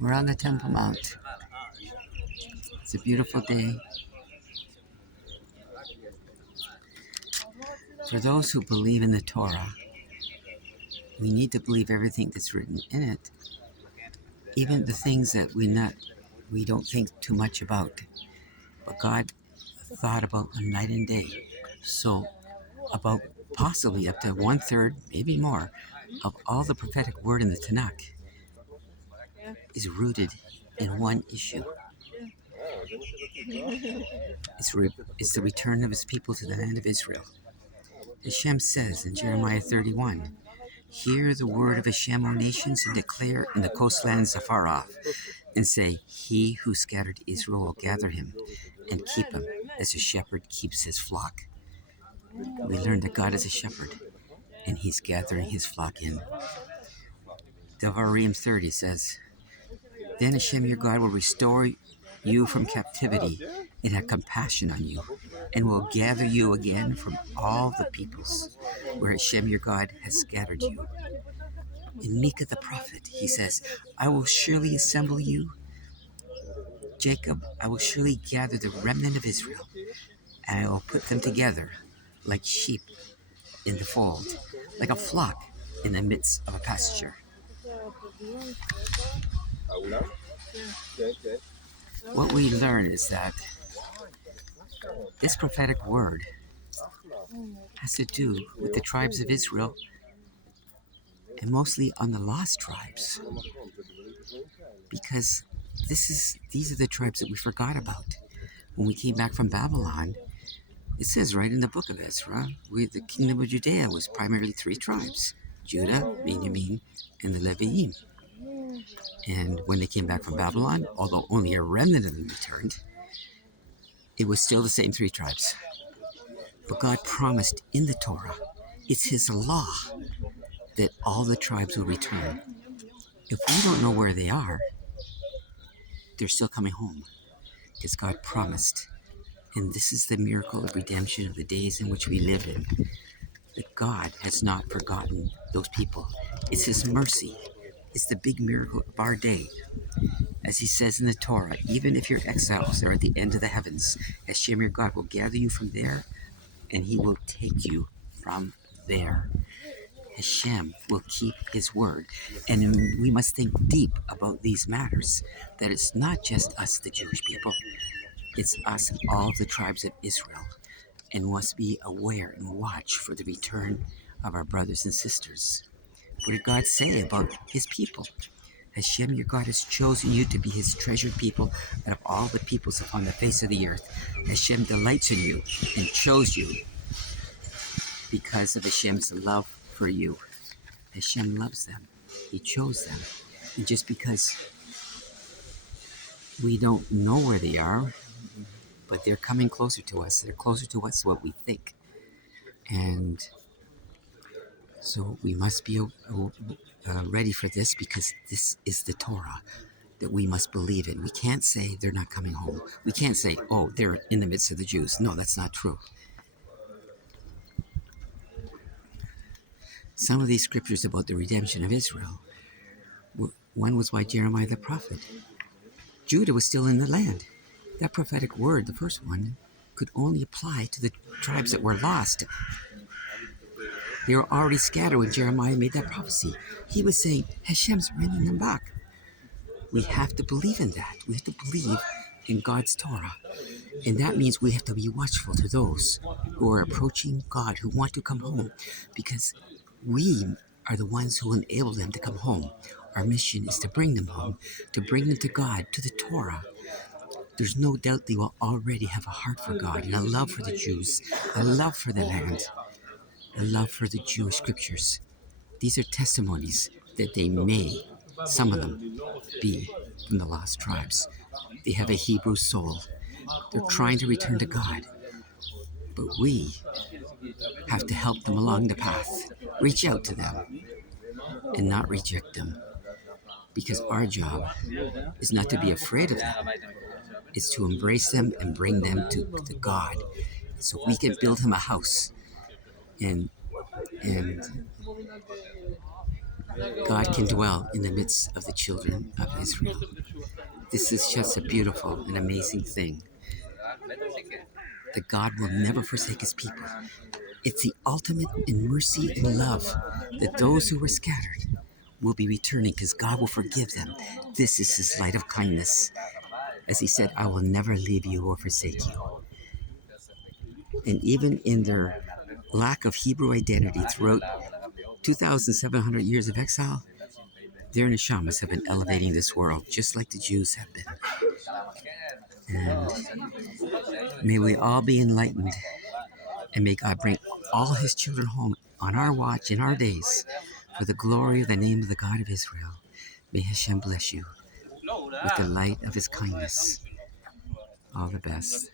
We're on the Temple Mount. It's a beautiful day. For those who believe in the Torah, we need to believe everything that's written in it, even the things that we don't think too much about. But God thought about them night and day. So about possibly up to 1/3, maybe more, of all the prophetic word in the Tanakh is rooted in one issue. It's the return of his people to the land of Israel. Hashem says in Jeremiah 31, "Hear the word of Hashem, O nations, and declare in the coastlands afar off, and say, He who scattered Israel will gather him and keep him, as a shepherd keeps his flock." We learned that God is a shepherd, and he's gathering his flock in. Devarim 30 says, "Then Hashem your God will restore you from captivity and have compassion on you, and will gather you again from all the peoples where Hashem your God has scattered you." In Micah the prophet, he says, "I will surely assemble you, Jacob, I will surely gather the remnant of Israel, and I will put them together like sheep in the fold, like a flock in the midst of a pasture." What we learn is that this prophetic word has to do with the tribes of Israel, and mostly on the lost tribes, because these are the tribes that we forgot about. When we came back from Babylon, it says right in the book of Ezra, the kingdom of Judea was primarily 3 tribes: Judah, Benjamin, and the Leviim. And when they came back from Babylon, although only a remnant of them returned, it was still the same 3 tribes. But God promised in the Torah, it's his law, that all the tribes will return. If we don't know where they are, they're still coming home, because God promised. And this is the miracle of redemption of the days in which we live in, that God has not forgotten those people. It's his mercy. It's the big miracle of our day. As he says in the Torah, even if your exiles are at the end of the heavens, Hashem your God will gather you from there, and he will take you from there. Hashem will keep his word. And we must think deep about these matters, that it's not just us, the Jewish people, it's us and all the tribes of Israel, and must be aware and watch for the return of our brothers and sisters. What did God say about his people? Hashem your God has chosen you to be his treasured people out of all the peoples upon the face of the earth. Hashem delights in you and chose you because of Hashem's love for you. Hashem loves them. He chose them. And just because we don't know where they are, but they're coming closer to us. They're closer to us than what we think. And so we must be ready for this, because this is the Torah that we must believe in. We can't say they're not coming home. We can't say, oh, they're in the midst of the Jews. No, that's not true. Some of these scriptures about the redemption of Israel, one was by Jeremiah the prophet. Judah was still in the land. That prophetic word, the first one, could only apply to the tribes that were lost. They were already scattered when Jeremiah made that prophecy. He was saying, Hashem's bringing them back. We have to believe in that. We have to believe in God's Torah. And that means we have to be watchful to those who are approaching God, who want to come home, because we are the ones who enable them to come home. Our mission is to bring them home, to bring them to God, to the Torah. There's no doubt they will already have a heart for God and a love for the Jews, a love for the land, a love for the Jewish scriptures. These are testimonies that they may, some of them, be from the lost tribes. They have a Hebrew soul. They're trying to return to God. But we have to help them along the path, reach out to them, and not reject them. Because our job is not to be afraid of them. It's to embrace them and bring them to God, so we can build him a house and God can dwell in the midst of the children of Israel. This is just a beautiful and amazing thing, that God will never forsake his people. It's the ultimate in mercy and love, that those who were scattered will be returning because God will forgive them. This is his light of kindness. As he said, I will never leave you or forsake you. And even in their lack of Hebrew identity throughout 2,700 years of exile, their neshamas have been elevating this world, just like the Jews have been. And may we all be enlightened, and may God bring all his children home on our watch in our days, for the glory of the name of the God of Israel. May Hashem bless you with the light of his kindness. All the best.